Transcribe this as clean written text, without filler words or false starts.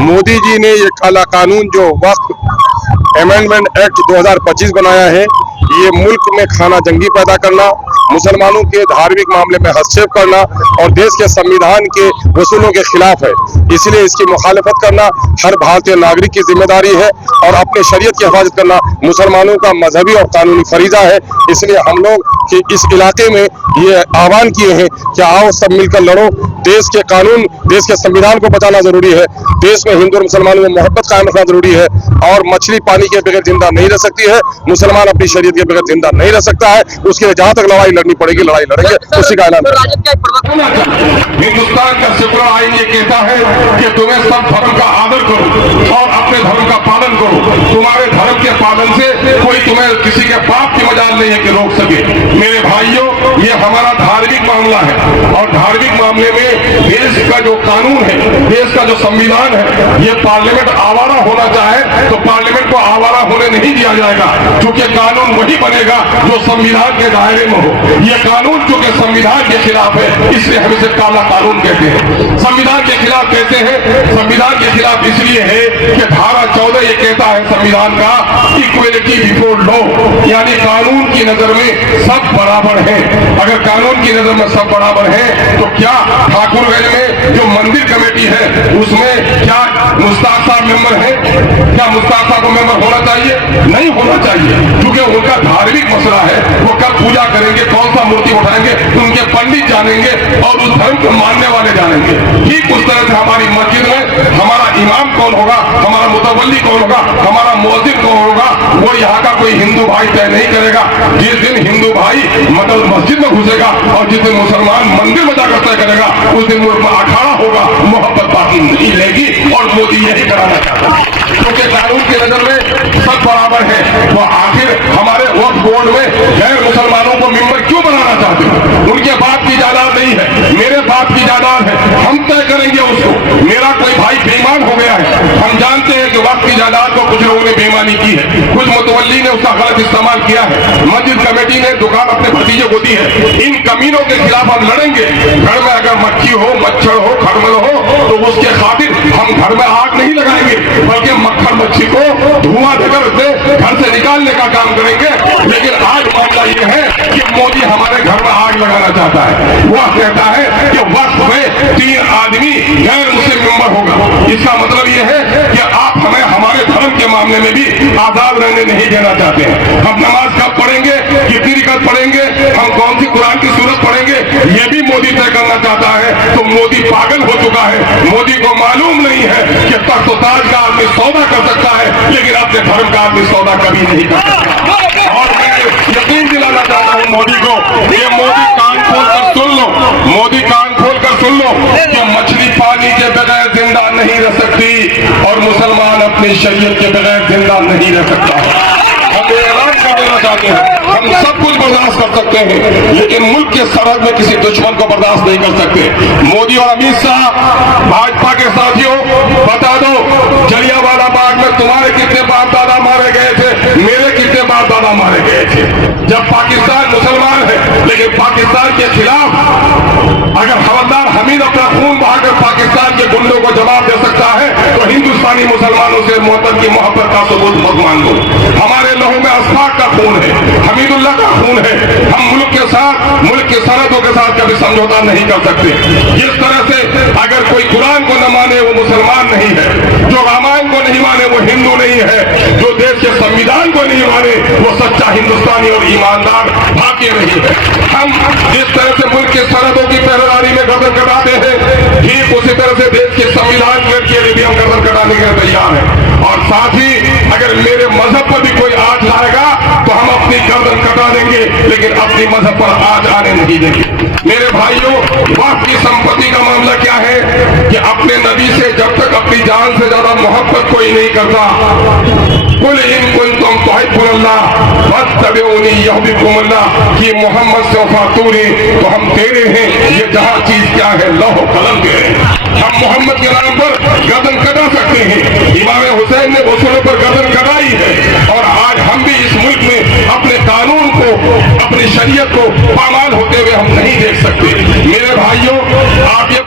मोदी जी ने ये काला कानून जो वक्फ अमेंडमेंट एक्ट 2025 बनाया है, ये मुल्क में खाना जंगी पैदा करना, मुसलमानों के धार्मिक मामले में हस्तक्षेप करना और देश के संविधान के वसूलों के खिलाफ है। इसलिए इसकी मुखालफत करना हर भारतीय नागरिक की जिम्मेदारी है और अपने शरीयत की हिफाजत करना मुसलमानों का मजहबी और कानूनी फरीजा है। इसलिए हम लोग कि इस इलाके में ये आह्वान किए हैं कि आओ सब मिलकर लड़ो, देश के कानून, देश के संविधान को बचाना जरूरी है, देश में हिंदू और मुसलमानों में मोहब्बत कायम रखना जरूरी है और मछली पानी के बगैर जिंदा नहीं रह सकती है, मुसलमान अपनी शरीयत के बगैर जिंदा नहीं रह सकता है। उसके लिए जहां तक लड़ाई लड़नी पड़ेगी लड़ाई लड़ेंगे, उसी का ऐलान। हिंदुस्तान का सेकुलर आइन ये कहता है कि तुम्हें सब धर्म का आदर करो और अपने धर्म का पालन करो। तुम्हारे धर्म के पालन से कोई तुम्हें किसी के पाप की मजाल नहीं है कि रोक सके। मेरे भाइयों, ये हमारा धार्मिक मामला है और धार्मिक मामले में देश का जो कानून है, देश का जो संविधान है, ये पार्लियामेंट आवारा होना चाहे तो पार्लियामेंट को आवारा होने नहीं दिया जाएगा, क्योंकि कानून वही बनेगा जो संविधान के दायरे में हो। ये कानून चूंकि संविधान के खिलाफ है, इसलिए हम इसे काला कानून कहते हैं। संविधान के खिलाफ कहते हैं, संविधान के खिलाफ इसलिए है कि धारा 14 ये कहता है संविधान का, इक्वलिटी बिफोर लॉ, यानी कानून की नजर में सब बराबर है। अगर कानून की नजर में सब बराबर है तो क्या ठाकुरगंज में जो मंदिर कमेटी है उसमें क्या मुश्ताक साहब मेंबर है? क्या मुश्ताक साहब को मेंबर होना चाहिए? नहीं होना चाहिए, क्योंकि उनका धार्मिक मसला है। वो कब पूजा करेंगे, कौन सा मूर्ति उठाएंगे, उनके पंडित जानेंगे और उस धर्म को मानने वाले जानेंगे। ठीक उस तरह से हमारी मस्जिद में हमारा इमाम कौन होगा, हमारा मुतवल्ली कौन होगा, हमारा मुअज्जिन कौन होगा, वो यहाँ का कोई हिंदू भाई तय नहीं करेगा। जिस दिन हिंदू भाई मतलब मस्जिद में घुसेगा और जिस दिन मुसलमान मंदिर में जाकर तय करेगा, उस दिन मुल्क में अखाड़ा होगा, मोहब्बत बाकी नहीं रहेगी। और मोदी यही कराना चाहता है, क्योंकि कानून की नजर में सब बराबर है। तो आखिर हमारे वक्फ बोर्ड में गैर मुसलमानों को मेंबर क्यों बनाना चाहते हैं? उनके बाप की जायदाद नहीं है, मेरे बाप की जायदाद है, हम तय करेंगे उसको। मेरा कोई भाई बेईमान हो गया है, हम जानते हैं कि वक्फ की जायदाद को कुछ लोगों ने बेईमानी की है, कुछ मुतवल्ली ने उसका गलत इस्तेमाल किया है, मस्जिद कमेटी ने दुकान अपने भतीजे को दी है। इन कमीनों के खिलाफ हम लड़ेंगे। घर में अगर मक्खी हो, मच्छर हो, खटमल हो तो उसके खातिर हम घर में आग नहीं लगाएंगे, बल्कि मक्खर मच्छी को धुआं देकर घर से निकालने का काम करेंगे। लेकिन आज मामला ये है कि मोदी हमारे घर में आग लगाना चाहता है। वह कहता है कि वक्त में 3 आदमी गैर मुस्लिम मेंबर होगा। इसका मतलब ये है कि आप हमें हमारे धर्म के मामले में भी आजाद रहने नहीं देना चाहते हैं। हम नमाज कब पढ़ेंगे, कितनी रिकत पढ़ेंगे, हम कौन सी कुरान की सूरत पढ़ेंगे, ये भी मोदी तय करना चाहता है। तो मोदी पागल हो चुका है। मोदी को मालूम नहीं है कि तख्त ताज का आदमी सौदा कर सकता है, लेकिन अपने धर्म का आदमी सौदा कभी नहीं कर सकता। और मैं यकीन दिलाना चाहता हूँ मोदी को, ये मोदी कान खोल कर सुन लो, मोदी कान खोल कर सुन लो कि मछली पानी के बगैर जिंदा नहीं रह सकती और मुसलमान अपनी शरीयत के बगैर जिंदा नहीं रह सकता। हम ऐलान कर देना चाहते हैं, हम सब कुछ बर्दाश्त कर सकते हैं, लेकिन मुल्क के सरहद में किसी दुश्मन को बर्दाश्त नहीं कर सकते। मोदी और अमित शाह, भाजपा के साथियों, बता दो जलियांवाला बाग में तुम्हारे कितने बाप दादा मारे गए थे, मेरे कितने बाप दादा मारे गए थे। जब पाकिस्तान मुसलमान है, लेकिन पाकिस्तान के खिलाफ अगर हवलदार हमीद अपना खून बहाकर पाकिस्तान के गुंडों को जवाब दे सकता है, तो हिंदुस्तानी मुसलमानों से मोहब्बत की मोहब्बत का सबूत मत मांगो। हमारे लोगों में अशफाक का खून है, हमीदुल्लाह का खून है। हम मुल्क के साथ, मुल्क के सरहदों के साथ कभी समझौता नहीं कर सकते। जिस तरह से अगर कोई कुरान को न माने वो मुसलमान नहीं है, जो रामायण को नहीं माने वो हिंदू नहीं है, जो देश के संविधान को नहीं माने वो सच्चा हिंदुस्तानी और ईमानदार भारतीय नहीं है। हम जिस तरह से मुल्क के सरहदों की पहरेदारी में गर्दन कटाते हैं, ठीक उसी तरह से देश के संविधान के लिए भी हम गर्दन कटाने के लिए तैयार हैं। और साथ ही अगर मेरे मजहब पर भी कोई आंच लाएगा तो हम अपनी गर्दन कटा देंगे, लेकिन अपनी मजहब पर आंच आने नहीं देंगे। मेरे भाइयों, वक्फ की संपत्ति का मामला क्या है कि अपने नबी से जब तक अपनी जान से ज्यादा मोहब्बत कोई नहीं करता, कुल इन कुंतुम तुहिब्बुल्लाह फत्तबिऊनी युहब्बुकुमुल्लाह, कि मोहम्मद से वफातूरी तो हम तेरे हैं, ये जहां चीज क्या है लौह कलम तेरे हैं। हम मोहम्मद के नाम पर गर्दन कटा सकते हैं, इमाम हुसैन ने रसूलों पर गर्दन कटाई है, और आज हम भी इस मुल्क में अपने कानून को, अपनी शरीयत को पामाल होते हुए हम नहीं देख सकते। मेरे भाइयों, आप ये